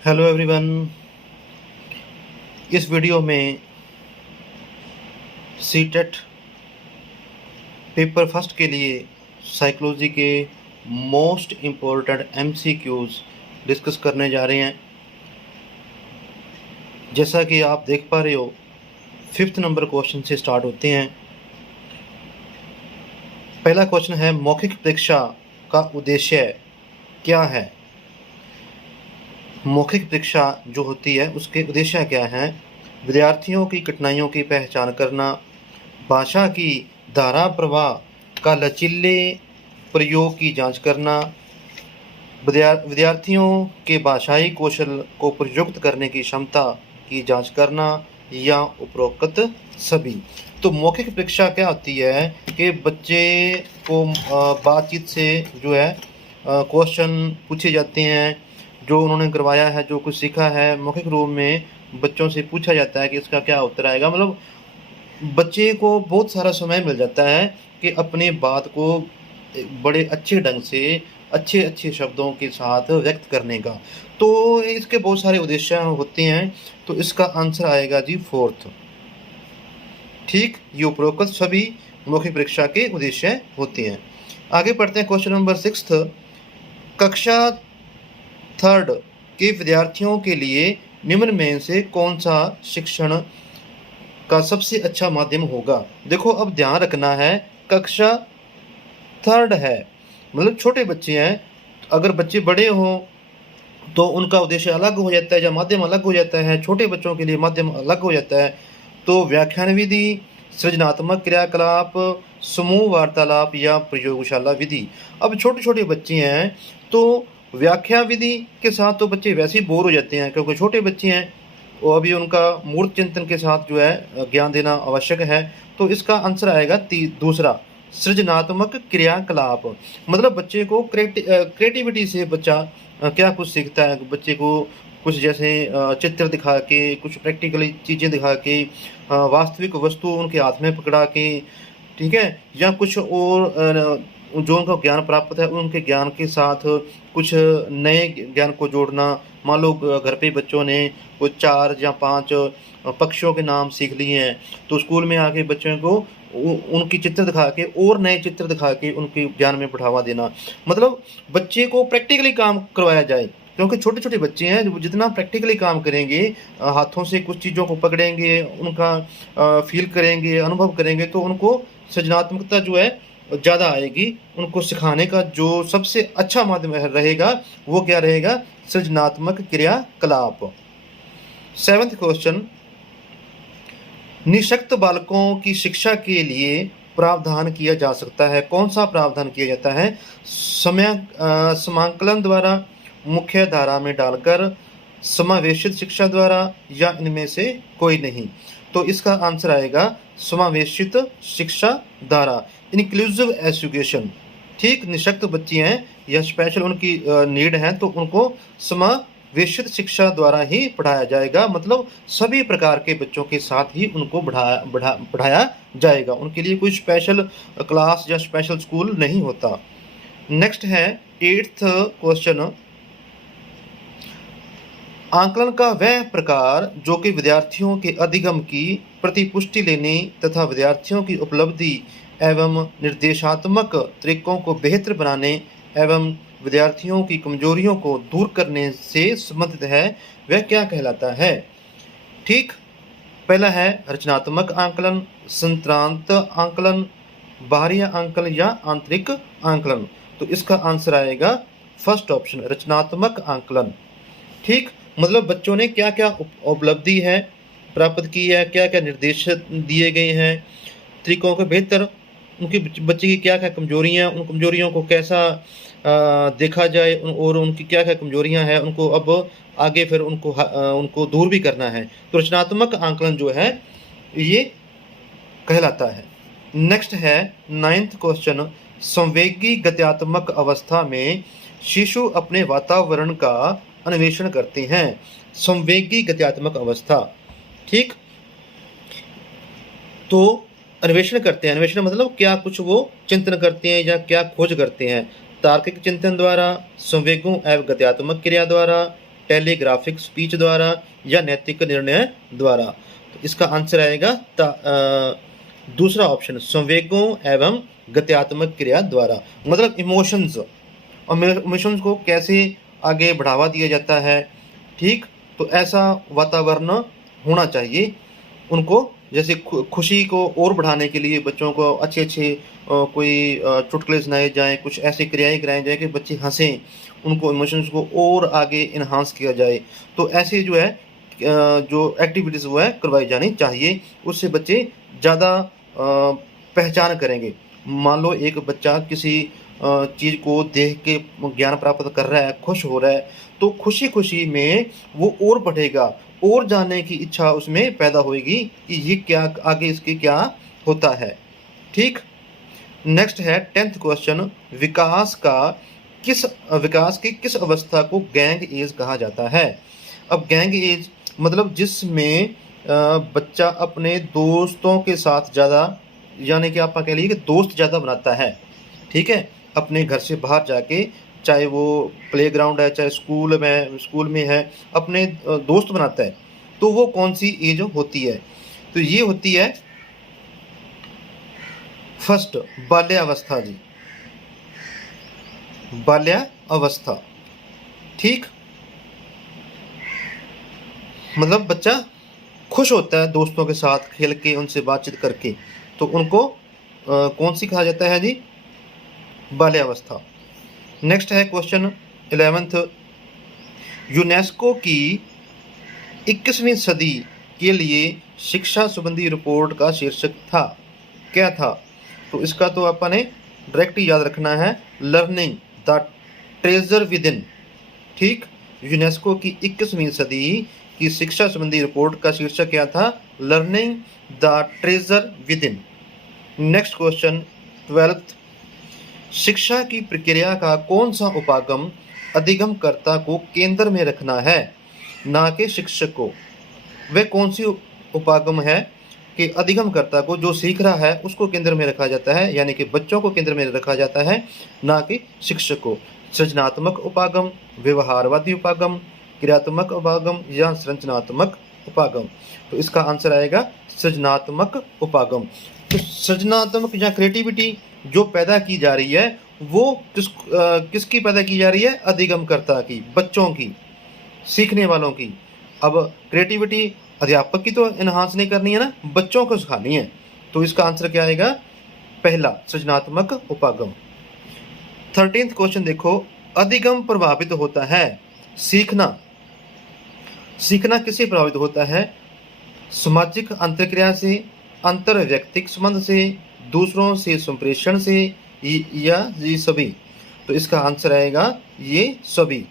Hello everyone. इस video में CTET paper first के लिए साइकोलॉजी के मोस्ट इम्पोर्टेंट एमसीक्यूज डिस्कस करने जा रहे हैं। जैसा कि आप देख पा रहे हो, 5th नंबर क्वेश्चन से स्टार्ट होते हैं। पहला क्वेश्चन है, मौखिक परीक्षा का उद्देश्य क्या है। मौखिक परीक्षा जो होती है उसके उद्देश्य क्या हैं? विद्यार्थियों की कठिनाइयों की पहचान करना, भाषा की धारा प्रवाह का लचीले प्रयोग की जांच करना, विद्यार्थियों के भाषाई कौशल को प्रयुक्त करने की क्षमता की जांच करना, या उपरोक्त सभी। तो मौखिक परीक्षा क्या होती है कि बच्चे को बातचीत से जो है क्वेश्चन पूछे जाते हैं, जो उन्होंने करवाया है, जो कुछ सीखा है, मौखिक रूप में बच्चों से पूछा जाता है कि इसका क्या उत्तर आएगा। मतलब बच्चे को बहुत सारा समय मिल जाता है कि अपनी बात को बड़े अच्छे ढंग से अच्छे अच्छे शब्दों के साथ व्यक्त करने का। तो इसके बहुत सारे उद्देश्य होते हैं। तो इसका आंसर आएगा जी 4th। ठीक, ये उपरोक्त सभी मौखिक परीक्षा के उद्देश्य होते हैं। आगे पढ़ते हैं क्वेश्चन नंबर 6। कक्षा 3rd के विद्यार्थियों के लिए निम्न में से कौन सा शिक्षण का सबसे अच्छा माध्यम होगा। देखो, अब ध्यान रखना है, कक्षा 3rd है, मतलब छोटे बच्चे हैं। अगर बच्चे बड़े हों तो उनका उद्देश्य अलग हो जाता है, या माध्यम अलग हो जाता है। छोटे बच्चों के लिए माध्यम अलग हो जाता है। तो व्याख्यान विधि, सृजनात्मक क्रियाकलाप, समूह वार्तालाप या प्रयोगशाला विधि। अब छोटे छोटे बच्चे हैं तो व्याख्या विधि के साथ तो बच्चे वैसे ही बोर हो जाते हैं, क्योंकि छोटे बच्चे हैं और अभी उनका मूर्त चिंतन के साथ जो है ज्ञान देना आवश्यक है। तो इसका आंसर आएगा दूसरा, सृजनात्मक क्रियाकलाप। मतलब बच्चे को क्रिएटिविटी से बच्चा क्या कुछ सीखता है। बच्चे को कुछ जैसे चित्र दिखा के, कुछ प्रैक्टिकली चीज़ें दिखा के, वास्तविक वस्तु उनके हाथ में पकड़ा के, ठीक है, या कुछ और जो उनका ज्ञान प्राप्त है उनके ज्ञान के साथ कुछ नए ज्ञान को जोड़ना। मान लो घर पे बच्चों ने कुछ 4 या 5 पक्षियों के नाम सीख लिए हैं, तो स्कूल में आके बच्चों को उनकी चित्र दिखा के और नए चित्र दिखा के उनके ज्ञान में बढ़ावा देना। मतलब बच्चे को प्रैक्टिकली काम करवाया जाए, क्योंकि छोटे छोटे बच्चे हैं, जो जितना प्रैक्टिकली काम करेंगे, हाथों से कुछ चीज़ों को पकड़ेंगे, उनका फील करेंगे, अनुभव करेंगे, तो उनको सृजनात्मकता जो है ज़्यादा आएगी। उनको सिखाने का जो सबसे अच्छा माध्यम रहेगा वो क्या रहेगा? सृजनात्मक क्रियाकलाप। 7th क्वेश्चन, निःशक्त बालकों की शिक्षा के लिए प्रावधान किया जा सकता है। कौन सा प्रावधान किया जाता है? समाकलन द्वारा, मुख्य धारा में डालकर, समावेशित शिक्षा द्वारा, या इनमें से कोई नहीं। तो इसका आंसर आएगा समावेशित शिक्षा द्वारा, इंक्लूसिव एजुकेशन। ठीक, निःशक्त बच्चे हैं या स्पेशल उनकी नीड है, तो उनको समावेशित शिक्षा द्वारा ही पढ़ाया जाएगा। मतलब सभी प्रकार के बच्चों के साथ ही उनको पढ़ाया जाएगा। उनके लिए कोई स्पेशल क्लास या स्पेशल स्कूल नहीं होता। नेक्स्ट है 8th क्वेश्चन, आकलन का वह प्रकार जो कि विद्यार्थियों के अधिगम की प्रतिपुष्टि लेने तथा विद्यार्थियों की उपलब्धि एवं निर्देशात्मक तरीकों को बेहतर बनाने एवं विद्यार्थियों की कमजोरियों को दूर करने से संबंधित है, वह क्या कहलाता है? ठीक, पहला है रचनात्मक आंकलन, संत्रांत आंकलन, बाहरी आंकलन या आंतरिक आंकलन। तो इसका आंसर आएगा फर्स्ट ऑप्शन, रचनात्मक आंकलन। ठीक, मतलब बच्चों ने क्या क्या उपलब्धि है प्राप्त की है, क्या क्या निर्देश दिए गए हैं, तरीकों को बेहतर, उनकी बच्चे की क्या क्या कमजोरियां, उन कमजोरियों को कैसा देखा जाए, और उनकी क्या क्या कमजोरियां हैं, उनको अब आगे फिर उनको दूर भी करना है। तो रचनात्मक आंकलन जो है ये कहलाता है। नेक्स्ट है 9th क्वेश्चन, संवेगी गत्यात्मक अवस्था में शिशु अपने वातावरण का अन्वेषण करते हैं। संवेगी गत्यात्मक अवस्था, ठीक, तो अन्वेषण करते हैं। अन्वेषण मतलब क्या कुछ वो चिंतन करते हैं या क्या खोज करते हैं। तार्किक चिंतन द्वारा, संवेगों एवं गत्यात्मक क्रिया द्वारा, टेलीग्राफिक स्पीच द्वारा या नैतिक निर्णय द्वारा। तो इसका आंसर आएगा दूसरा ऑप्शन, संवेगों एवं गत्यात्मक क्रिया द्वारा। मतलब इमोशंस, और इमोशंस को कैसे आगे बढ़ावा दिया जाता है, ठीक, तो ऐसा वातावरण होना चाहिए उनको। जैसे खुशी को और बढ़ाने के लिए बच्चों को अच्छे अच्छे कोई चुटकुले सुनाए जाएं, कुछ ऐसी क्रियाएं कराई जाए कि बच्चे हंसें, उनको इमोशंस को और आगे इन्हांस किया जाए। तो ऐसे जो है जो एक्टिविटीज़ वो है करवाई जानी चाहिए, उससे बच्चे ज़्यादा पहचान करेंगे। मान लो एक बच्चा किसी चीज़ को देख के ज्ञान प्राप्त कर रहा है, खुश हो रहा है, तो खुशी खुशी में वो और बढ़ेगा, और जानने की इच्छा उसमें पैदा होगी कि ये क्या आगे इसके क्या होता है, ठीक। नेक्स्ट है 10th क्वेश्चन, विकास की किस अवस्था को गैंग एज कहा जाता है। अब गैंग एज मतलब जिसमें बच्चा अपने दोस्तों के साथ ज़्यादा, यानी कि आप कह लीजिए कि दोस्त ज़्यादा बनाता है, ठीक है, अपने घर से बाहर जाके, चाहे वो प्लेग्राउंड है चाहे स्कूल में है, अपने दोस्त बनाता है। तो वो कौन सी एज होती है, तो ये होती है फर्स्ट बाल्यावस्था जी, बाल्यावस्था, ठीक। मतलब बच्चा खुश होता है दोस्तों के साथ खेल के, उनसे बातचीत करके, तो उनको कौन सी कहा जाता है जी, बाल्यावस्था। नेक्स्ट है क्वेश्चन 11th, यूनेस्को की 21वीं सदी के लिए शिक्षा संबंधी रिपोर्ट का शीर्षक था, क्या था। तो इसका तो अपने डायरेक्ट याद रखना है, learning the treasure with in, ठीक। यूनेस्को की 21वीं सदी की शिक्षा संबंधी रिपोर्ट का शीर्षक क्या था, learning the treasure with in. Next question 12th, शिक्षा की प्रक्रिया का कौन सा उपागम अधिगमकर्ता को केंद्र में रखना है, ना कि शिक्षक को। वह कौन सी उपागम है कि अधिगमकर्ता को, जो सीख रहा है, उसको केंद्र में रखा जाता है, यानी कि बच्चों को केंद्र में रखा जाता है, ना कि शिक्षक को। सृजनात्मक उपागम, व्यवहारवादी उपागम, क्रियात्मक उपागम या संरचनात्मक उपागम। तो इसका आंसर आएगा सृजनात्मक उपागम। तो सृजनात्मक या क्रिएटिविटी जो पैदा की जा रही है वो किसकी पैदा की जा रही है, अधिगमकर्ता की, बच्चों की, सीखने वालों की। अब क्रिएटिविटी अध्यापक की तो इन्हांस नहीं करनी है ना, बच्चों को सिखानी है। तो इसका आंसर क्या आएगा, पहला सृजनात्मक उपागम। 13th क्वेश्चन देखो, अधिगम प्रभावित होता है, सीखना किससे प्रभावित होता है, सामाजिक अंतरक्रिया से, अंतर व्यक्तिक संबंध से, दूसरों से संप्रेषण से, या ये सभी। तो इसका आंसर आएगा ये सभी।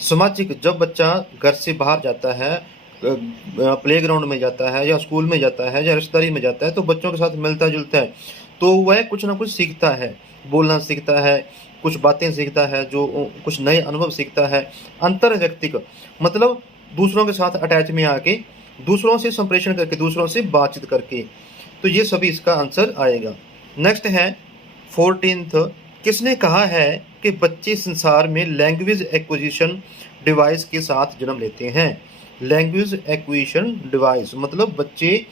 सामाजिक, जब बच्चा घर से बाहर जाता है, प्लेग्राउंड में जाता है या स्कूल में जाता है या रिश्तेदारी में जाता है, तो बच्चों के साथ मिलता जुलता है, तो वह कुछ ना कुछ सीखता है, बोलना सीखता है, कुछ बातें सीखता है, जो कुछ नए अनुभव सीखता है। अंतर व्यक्तिक मतलब दूसरों के साथ अटैच में आके, दूसरों से संप्रेषण करके, दूसरों से बातचीत करके। तो ये सभी इसका आंसर आएगा। नेक्स्ट है 14th, किसने कहा है कि बच्चे संसार में लैंग्वेज एक्विजिशन डिवाइस के साथ जन्म लेते हैं। लैंग्वेज एक्विजिशन डिवाइस मतलब बच्चे,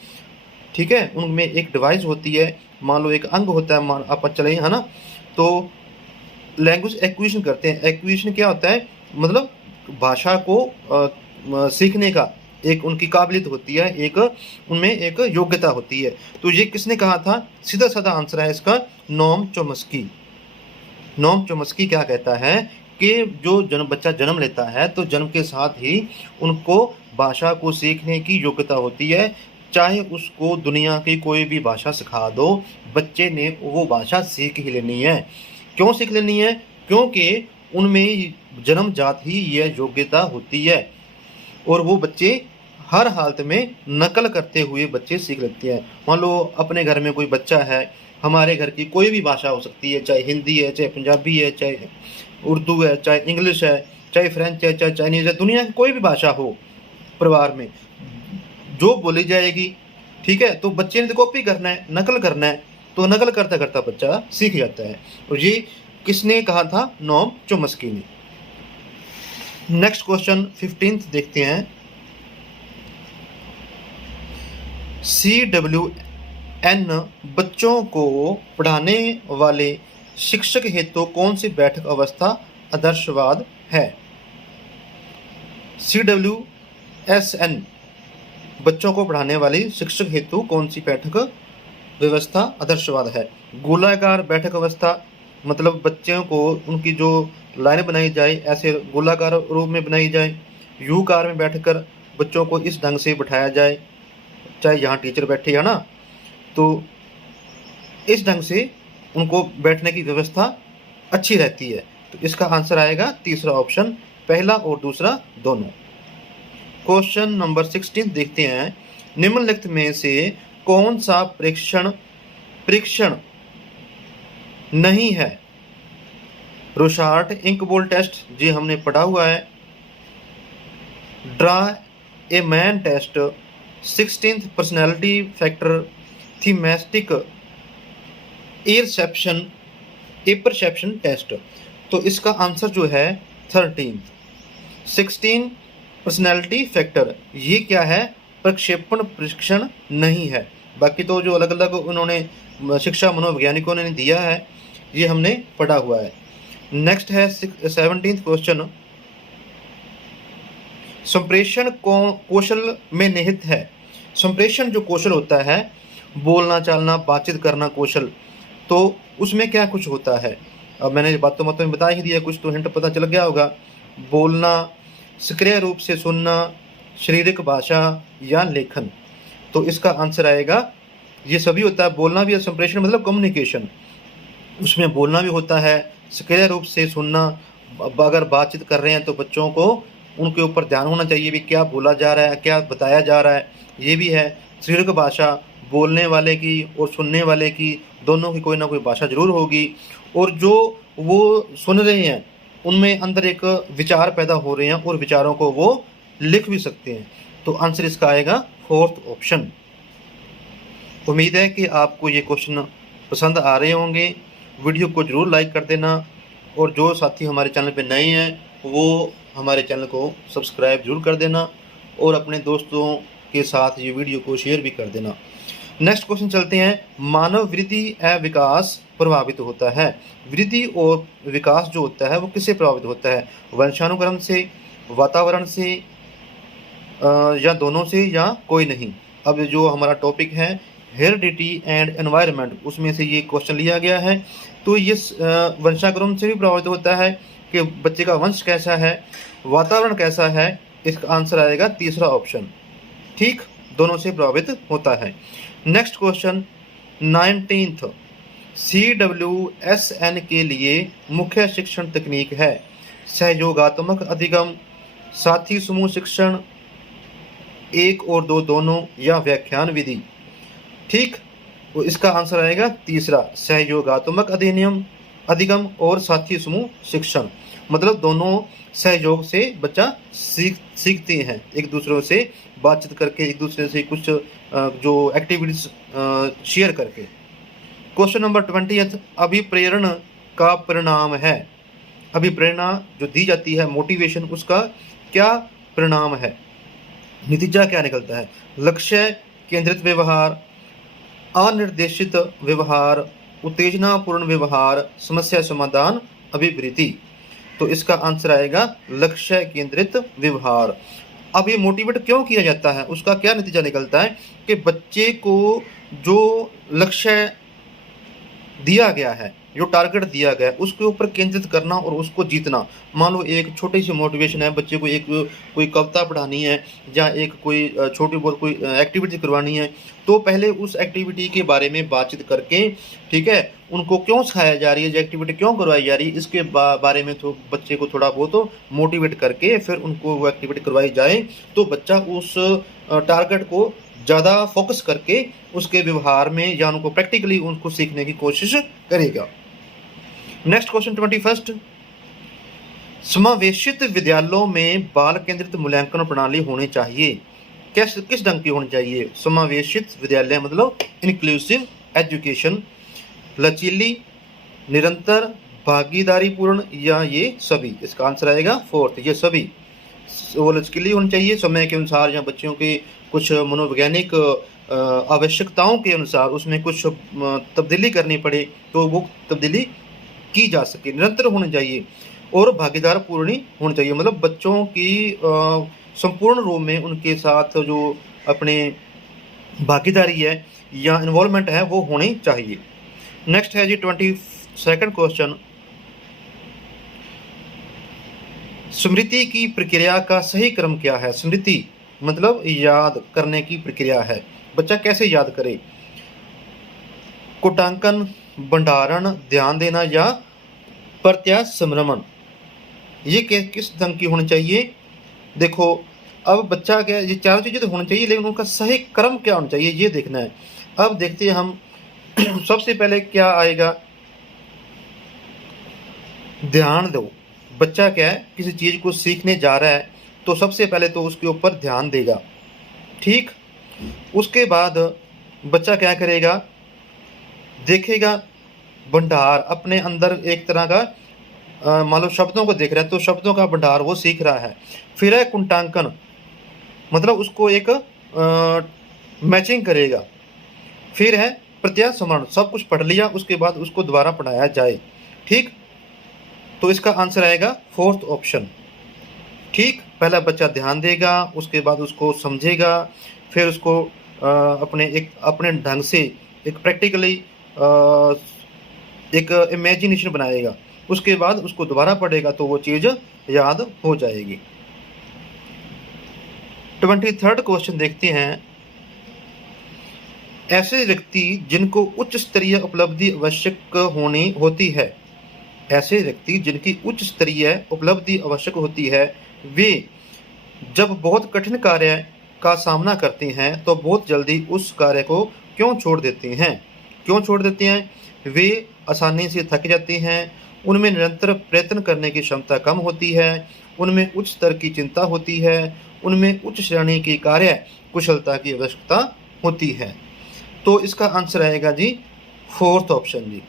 ठीक है, उनमें एक डिवाइस होती है, मान लो एक अंग होता है, मान आप चले, है ना, तो लैंग्वेज एक्विजिशन करते हैं। एक्विजिशन क्या होता है, मतलब भाषा को सीखने का एक उनकी काबिलियत होती है, एक उनमें एक योग्यता होती है। तो ये किसने कहा था, सीधा साधा आंसर है इसका नोम चोम्स्की। नोम चोम्स्की क्या कहता है कि जो बच्चा जन्म लेता है तो जन्म के साथ ही उनको भाषा को सीखने की योग्यता होती है, चाहे उसको दुनिया की कोई भी भाषा सिखा दो, बच्चे ने वो भाषा सीख ही लेनी है। क्यों सीख लेनी है, क्योंकि उनमें जन्मजात ही यह योग्यता होती है, और वो बच्चे हर हालत में नकल करते हुए बच्चे सीख लेते हैं। मान लो अपने घर में कोई बच्चा है, हमारे घर की कोई भी भाषा हो सकती है, चाहे हिंदी है, चाहे पंजाबी है, चाहे उर्दू है, चाहे इंग्लिश है, चाहे फ्रेंच है, चाहे चाइनीज़ है, दुनिया की कोई भी भाषा हो, परिवार में जो बोली जाएगी, ठीक है, तो बच्चे ने तो कॉपी करना है, नकल करना है, तो नकल करता करता बच्चा सीख जाता है। और ये किसने कहा था, नोम चोम्स्की ने। नेक्स्ट क्वेश्चन 15 देखते हैं। CWN बच्चों को पढ़ाने वाले शिक्षक हेतु कौन सी बैठक अवस्था आदर्शवाद है? CWSN बच्चों को पढ़ाने वाली शिक्षक हेतु कौन सी बैठक व्यवस्था आदर्शवाद है? गोलाकार बैठक अवस्था, मतलब बच्चों को उनकी जो लाइन बनाई जाए ऐसे गोलाकार रूप में बनाई जाए। यू कार में बैठकर बच्चों को इस ढंग से बिठाया जाए, चाहे यहाँ टीचर बैठे है ना, तो इस ढंग से उनको बैठने की व्यवस्था अच्छी रहती है। तो इसका आंसर आएगा तीसरा ऑप्शन, पहला और दूसरा दोनों। क्वेश्चन नंबर 16 देखते हैं। निम्नलिखित में से कौन सा परीक्षण नहीं है? रोशार्ट इंकबोल टेस्ट, जी हमने पढ़ा हुआ है। Draw a man test, 16th personality factor, thematic perception test. तो इसका आंसर जो है 13th 16 पर्सनैलिटी फैक्टर। ये क्या है? प्रक्षेपण परीक्षण नहीं है। बाकी तो जो अलग अलग उन्होंने शिक्षा मनोवैज्ञानिकों ने दिया है ये हमने पढ़ा हुआ है। नेक्स्ट है 17th क्वेश्चन। संप्रेषण कौशल में निहित है। संप्रेषण जो कौशल होता है, बोलना चालना बातचीत करना कौशल, तो उसमें क्या कुछ होता है? अब मैंने बातों में बता ही दिया, कुछ तो हिंट पता चल गया होगा। बोलना, सक्रिय रूप से सुनना, शारीरिक भाषा या लेखन। तो इसका आंसर आएगा ये सभी होता है। बोलना भी संप्रेषण मतलब कम्युनिकेशन, उसमें बोलना भी होता है, सक्रिय रूप से सुनना। अगर बातचीत कर रहे हैं तो बच्चों को उनके ऊपर ध्यान होना चाहिए भी क्या बोला जा रहा है, क्या बताया जा रहा है, ये भी है। शारीरिक भाषा, बोलने वाले की और सुनने वाले की दोनों की कोई ना कोई भाषा जरूर होगी, और जो वो सुन रहे हैं उनमें अंदर एक विचार पैदा हो रहे हैं और विचारों को वो लिख भी सकते हैं। तो आंसर इसका आएगा 4th ऑप्शन। उम्मीद है कि आपको ये क्वेश्चन पसंद आ रहे होंगे। वीडियो को जरूर लाइक कर देना, और जो साथी हमारे चैनल पे नए हैं वो हमारे चैनल को सब्सक्राइब जरूर कर देना, और अपने दोस्तों के साथ ये वीडियो को शेयर भी कर देना। नेक्स्ट क्वेश्चन चलते हैं। मानव वृद्धि एवं विकास प्रभावित होता है। वृद्धि और विकास जो होता है वो किससे प्रभावित होता है? वंशानुक्रम से, वातावरण से, या दोनों से, या कोई नहीं। अब जो हमारा टॉपिक है हेरिडिटी एंड एनवायरनमेंट, उसमें से ये क्वेश्चन लिया गया है। तो ये वंशानुक्रम से भी प्रभावित होता है कि बच्चे का वंश कैसा है, वातावरण कैसा है। इसका आंसर आएगा तीसरा ऑप्शन। ठीक, दोनों से प्रभावित होता है। Next question 19th। CWSN के लिए मुख्य शिक्षण तकनीक है सहयोगात्मक अधिगम, साथी समूह शिक्षण, 1 और 2 दोनों, या व्याख्यान विधि। ठीक, तो इसका आंसर आएगा तीसरा, सहयोगात्मक अधिगम और साथी समूह शिक्षण। मतलब दोनों सहयोग से बच्चा सीखते हैं, एक दूसरों से बातचीत करके, एक दूसरे से कुछ जो एक्टिविटीज शेयर करके। Question number 20th। अभिप्रेरण का परिणाम है। अभिप्रेरणा जो दी जाती है, मोटिवेशन, उसका क्या परिणाम है, नतीजा क्या निकलता है? लक्ष्य केंद्रित व्यवहार, अनिर्देशित व्यवहार, उत्तेजनापूर्ण व्यवहार, समस्या समाधान, अभिवृद्धि। तो इसका आंसर आएगा लक्ष्य केंद्रित व्यवहार। अब ये मोटिवेट क्यों किया जाता है, उसका क्या नतीजा निकलता है कि बच्चे को जो लक्ष्य दिया गया है, जो टारगेट दिया गया है, उसके ऊपर केंद्रित करना और उसको जीतना। मान लो एक छोटी सी मोटिवेशन है, बच्चे को एक कोई कविता पढ़ानी है या एक कोई छोटी बहुत कोई एक्टिविटी करवानी है, तो पहले उस एक्टिविटी के बारे में बातचीत करके, ठीक है, उनको क्यों सिखाया जा रही है, जो एक्टिविटी क्यों करवाई जा रही है, इसके बारे में तो बच्चे को थोड़ा बहुत मोटिवेट करके फिर उनको वो एक्टिविटी करवाई जाए, तो बच्चा उस टारगेट को ज़्यादा फोकस करके उसके व्यवहार में या उनको प्रैक्टिकली उनको सीखने की कोशिश करेगा। Next question 21। समावेशित विद्यालयों में बाल केंद्रित मूल्यांकन प्रणाली होनी चाहिए। किस ढंग की होनी चाहिए? समावेशित विद्यालय मतलब इंक्लूसिव एजुकेशन, लचीली, निरंतर, भागीदारी पूर्ण, या ये सभी। इसका आंसर आएगा 4th, ये सभी। वो लचकीली होनी चाहिए समय के अनुसार, या बच्चों के कुछ मनोवैज्ञानिक आवश्यकताओं के अनुसार उसमें कुछ तब्दीली करनी पड़े तो वो तब्दीली की जा सके। निरंतर होनी चाहिए और भागीदार पूर्ण होनी चाहिए, मतलब बच्चों की संपूर्ण रूप में उनके साथ जो अपने भागीदारी है या इन्वॉल्वमेंट है वो होनी चाहिए। नेक्स्ट है जी 22nd क्वेश्चन, स्मृति की प्रक्रिया का सही क्रम क्या है? स्मृति मतलब याद करने की प्रक्रिया है, बच्चा कैसे याद करे? कोटांकन, भंडारण, ध्यान देना या प्रत्यास्मरण, ये किस ढंग की होनी चाहिए? देखो अब बच्चा क्या, ये चारों चीज़ें तो होनी चाहिए लेकिन उनका सही क्रम क्या होना चाहिए ये देखना है। अब देखते हैं हम सबसे पहले क्या आएगा, ध्यान दो। बच्चा क्या है किसी चीज़ को सीखने जा रहा है तो सबसे पहले तो उसके ऊपर ध्यान देगा, ठीक। उसके बाद बच्चा क्या करेगा, देखेगा भंडार, अपने अंदर एक तरह का मान लो शब्दों को देख रहा है तो शब्दों का भंडार वो सीख रहा है। फिर है कुंटांकन, मतलब उसको एक मैचिंग करेगा। फिर है प्रत्यास्मरण, सब कुछ पढ़ लिया उसके बाद उसको दोबारा पढ़ाया जाए, ठीक। तो इसका आंसर आएगा 4th ऑप्शन, ठीक। पहला बच्चा ध्यान देगा, उसके बाद उसको समझेगा, फिर उसको अपने ढंग से एक प्रैक्टिकली एक इमेजिनेशन बनाएगा, उसके बाद उसको दोबारा पढ़ेगा तो वो चीज़ याद हो जाएगी। 23rd क्वेश्चन देखते हैं, ऐसे व्यक्ति जिनको उच्च स्तरीय उपलब्धि आवश्यक होती है, ऐसे व्यक्ति जिनकी उच्च स्तरीय उपलब्धि आवश्यक होती है, वे जब बहुत कठिन कार्य का सामना करते हैं तो बहुत जल्दी उस कार्य को क्यों छोड़ देते हैं? क्यों छोड़ देते हैं? वे आसानी से थक जाते हैं, उनमें निरंतर प्रयत्न करने की क्षमता कम होती है, उनमें उच्च स्तर की चिंता होती है, उनमें उच्च श्रेणी की कार्य कुशलता की आवश्यकता होती है। तो इसका आंसर आएगा जी 4th ऑप्शन जी,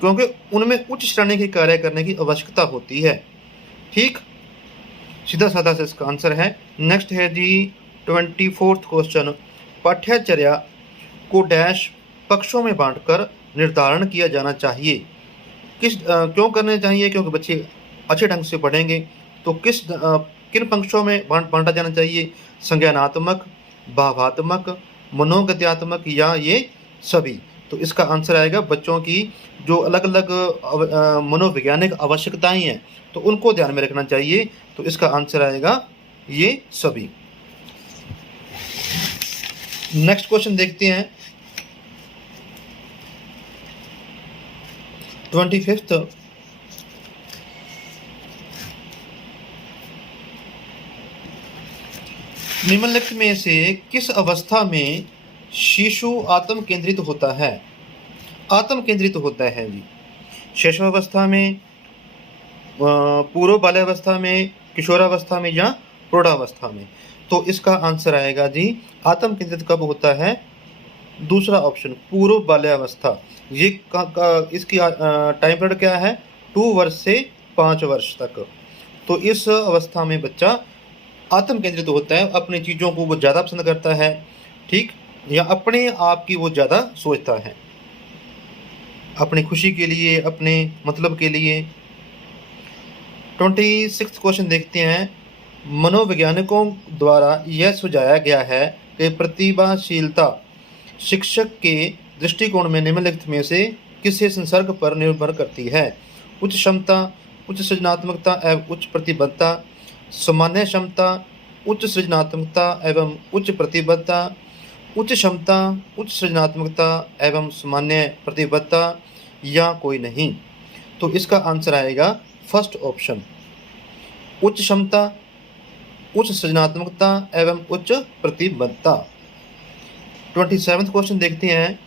क्योंकि उनमें उच्च श्रेणी के कार्य करने की आवश्यकता होती है, ठीक। सीधा साधा से इसका आंसर है। नेक्स्ट है जी 24th क्वेश्चन, पाठ्यचर्या को डैश पक्षों में बांटकर निर्धारण किया जाना चाहिए। क्यों करना चाहिए? क्योंकि बच्चे अच्छे ढंग से पढ़ेंगे तो किन पक्षों में बांटा जाना चाहिए? संज्ञानात्मक, भावात्मक, मनोगत्यात्मक या ये सभी? तो इसका आंसर आएगा बच्चों की जो अलग अलग मनोवैज्ञानिक आवश्यकताएं हैं तो उनको ध्यान में रखना चाहिए, तो इसका आंसर आएगा ये सभी। नेक्स्ट क्वेश्चन देखते हैं 25th, निम्नलिखित में से किस अवस्था में शिशु आत्म केंद्रित होता है? आत्म केंद्रित होता है जी शैशवावस्था में, पूर्व बाल्यावस्था में, किशोरावस्था में या प्रौढ़ावस्था में? तो इसका आंसर आएगा जी आत्म केंद्रित कब होता है? दूसरा ऑप्शन, पूर्व बाल्यावस्था। ये इसकी टाइम पीरियड क्या है? 2 वर्ष से 5 वर्ष तक। तो इस अवस्था में बच्चा आत्म केंद्रित होता है, अपनी चीज़ों को वो ज़्यादा पसंद करता है, ठीक, या अपने आप की वो ज़्यादा सोचता है, अपनी खुशी के लिए, अपने मतलब के लिए। 26th क्वेश्चन देखते हैं, मनोवैज्ञानिकों द्वारा यह सुझाया गया है कि प्रतिभाशीलता शिक्षक के दृष्टिकोण में निम्नलिखित में से किसके संसर्ग पर निर्भर करती है? उच्च क्षमता, उच्च सृजनात्मकता एवं उच्च प्रतिबद्धता, सामान्य क्षमता, उच्च सृजनात्मकता एवं उच्च प्रतिबद्धता, उच्च क्षमता, उच्च सृजनात्मकता एवं सामान्य प्रतिबद्धता, या कोई नहीं? तो इसका आंसर आएगा फर्स्ट ऑप्शन, उच्च क्षमता, उच्च सृजनात्मकता एवं उच्च प्रतिबद्धता। 27th क्वेश्चन देखते हैं,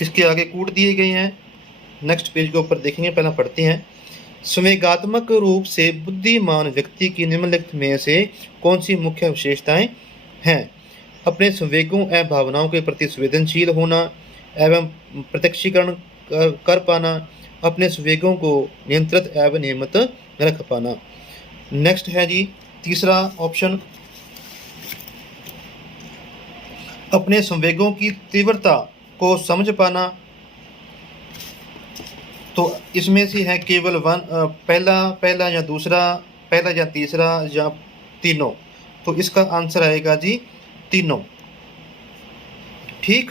इसके आगे कूट दिए गए हैं, नेक्स्ट पेज के ऊपर देखेंगे, पहला पढ़ते हैं। संवेगात्मक रूप से बुद्धिमान व्यक्ति की निम्नलिखित में से कौन सी मुख्य विशेषताएं हैं? अपने संवेगों एवं भावनाओं के प्रति संवेदनशील होना एवं प्रत्यक्षीकरण कर पाना, अपने संवेगों को नियंत्रित एवं नियमित रख पाना। नेक्स्ट है जी तीसरा ऑप्शन, अपने संवेगों की तीव्रता को समझ पाना। तो इसमें से है केवल पहला या दूसरा, पहला या तीसरा या तीनों। तो इसका आंसर आएगा जी तीनों। ठीक,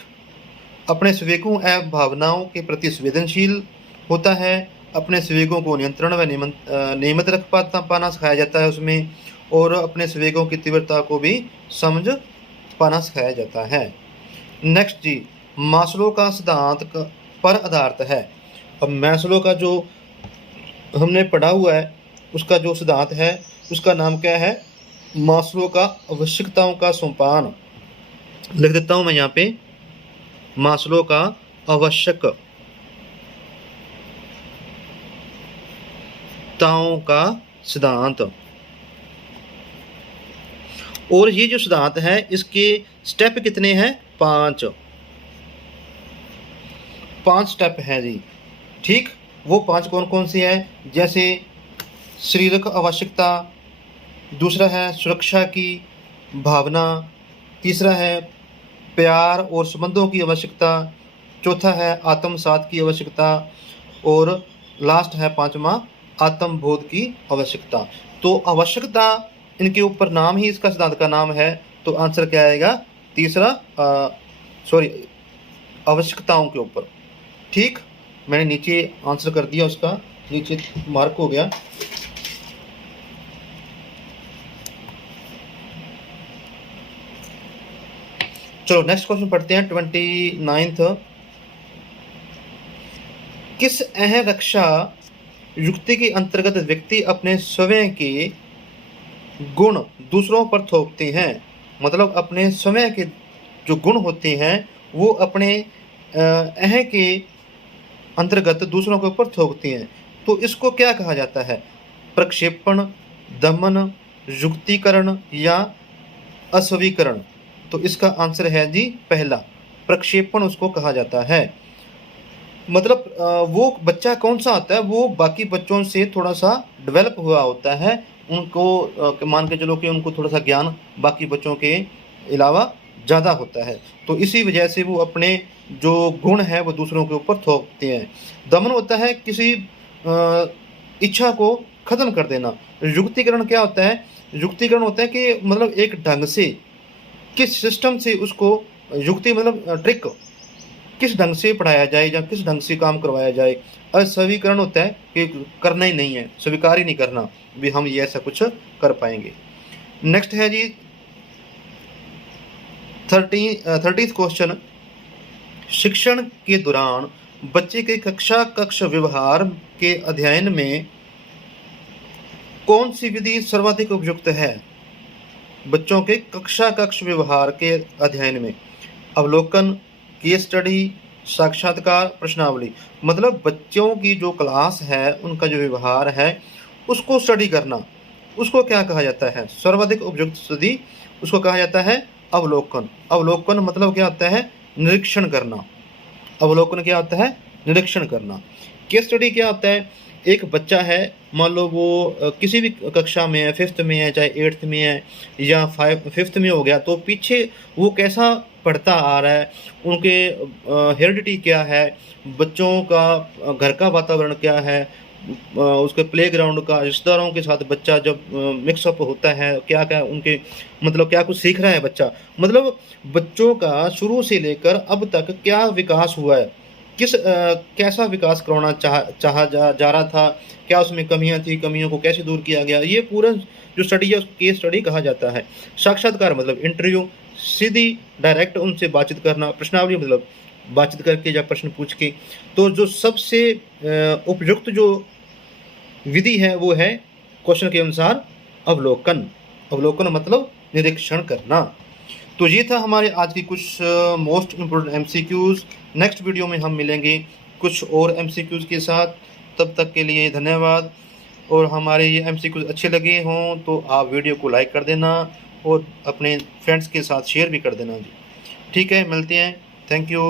अपने संवेगों एवं भावनाओं के प्रति संवेदनशील होता है, अपने संवेगों को नियंत्रण व नियमित रख पाना सिखाया जाता है उसमें, और अपने संवेगों की तीव्रता को भी समझ पाना सिखाया जाता है। नेक्स्ट जी, मास्लो का सिद्धांत पर आधारित है। अब मास्लो का जो हमने पढ़ा हुआ है उसका जो सिद्धांत है उसका नाम क्या है, मास्लो का आवश्यकताओं का सोपान। लिख देता हूं मैं यहाँ पे, मास्लो का आवश्यकताओं का सिद्धांत। और ये जो सिद्धांत है इसके स्टेप कितने हैं, 5 स्टेप हैं जी। ठीक, वो 5 कौन कौन से हैं, जैसे शारीरिक आवश्यकता, दूसरा है सुरक्षा की भावना, तीसरा है प्यार और संबंधों की आवश्यकता, चौथा है आत्मसात की आवश्यकता, और लास्ट है 5वां आत्मबोध की आवश्यकता। तो आवश्यकता इनके ऊपर नाम ही इसका सिद्धांत का नाम है, तो आंसर क्या आएगा, तीसरा, आवश्यकताओं के ऊपर। ठीक, मैंने नीचे आंसर कर दिया, उसका नीचे मार्क हो गया। चलो नेक्स्ट क्वेश्चन पढ़ते हैं, 29वां। किस अहम रक्षा युक्ति के अंतर्गत व्यक्ति अपने स्वयं के गुण दूसरों पर थोपते हैं। मतलब अपने स्वयं के जो गुण होते हैं वो अपने अह के अंतर्गत दूसरों के ऊपर थोपते हैं। तो इसको क्या कहा जाता है, प्रक्षेपण, दमन, युक्तिकरण या अस्वीकरण। तो इसका आंसर है जी पहला, प्रक्षेपण उसको कहा जाता है। मतलब वो बच्चा कौन सा होता है, वो बाकी बच्चों से थोड़ा सा डेवलप हुआ होता है, उनको मान के चलो कि उनको थोड़ा सा ज्ञान बाकी बच्चों के अलावा ज़्यादा होता है, तो इसी वजह से वो अपने जो गुण है वो दूसरों के ऊपर थोपते हैं। दमन होता है किसी इच्छा को ख़त्म कर देना। युक्तिकरण क्या होता है, युक्तिकरण होता है कि मतलब एक ढंग से, किस सिस्टम से उसको, युक्ति मतलब ट्रिक, किस ढंग से पढ़ाया जाए या किस ढंग से काम करवाया जाए। अस्वीकरण होता है कि करना ही नहीं है, स्वीकार ही नहीं करना भी हम ये ऐसा कुछ कर पाएंगे। नेक्स्ट है जी 30th क्वेश्चन, शिक्षण के दौरान बच्चे के कक्ष व्यवहार के अध्ययन में कौन सी विधि सर्वाधिक उपयुक्त है। बच्चों के कक्ष व्यवहार के अध्ययन में अवलोकन, केस स्टडी, साक्षात्कार, प्रश्नावली। मतलब बच्चों की जो क्लास है उनका जो व्यवहार है उसको स्टडी करना, उसको क्या कहा जाता है, सर्वाधिक उपयुक्त विधि उसको कहा जाता है अवलोकन। अवलोकन मतलब क्या होता है, निरीक्षण करना। अवलोकन क्या होता है, निरीक्षण करना। केस स्टडी क्या होता है, एक बच्चा है, मान लो वो किसी भी कक्षा में है, 5th में है, चाहे 8th में है या 5th में हो गया, तो पीछे वो कैसा पढ़ता आ रहा है, उनके हेरिडिटी क्या है, बच्चों का घर का वातावरण क्या है, उसके प्लेग्राउंड का, रिश्तेदारों के साथ बच्चा जब मिक्सअप होता है क्या क्या उनके, मतलब क्या कुछ सीख रहा है बच्चा। मतलब बच्चों का शुरू से लेकर अब तक क्या विकास हुआ है, कैसा विकास करवाना चाहा जा रहा था, क्या उसमें कमियां थी, कमियों को कैसे दूर किया गया, ये पूरा जो स्टडी है उसको केस स्टडी कहा जाता है। साक्षात्कार मतलब इंटरव्यू, सीधी डायरेक्ट उनसे बातचीत करना। प्रश्नावली मतलब बातचीत करके या प्रश्न पूछ के। तो जो सबसे उपयुक्त जो विधि है वो है क्वेश्चन के अनुसार अवलोकन। अवलोकन मतलब निरीक्षण करना। तो ये था हमारे आज की कुछ most important MCQs. Next video में हम मिलेंगे कुछ और एमसीक्यूज़ के साथ। तब तक के लिए धन्यवाद। और हमारे ये एमसीक्यूज़ अच्छे लगे हों तो आप वीडियो को लाइक कर देना और अपने फ्रेंड्स के साथ शेयर भी कर देना जी। ठीक है, मिलते हैं। Thank you.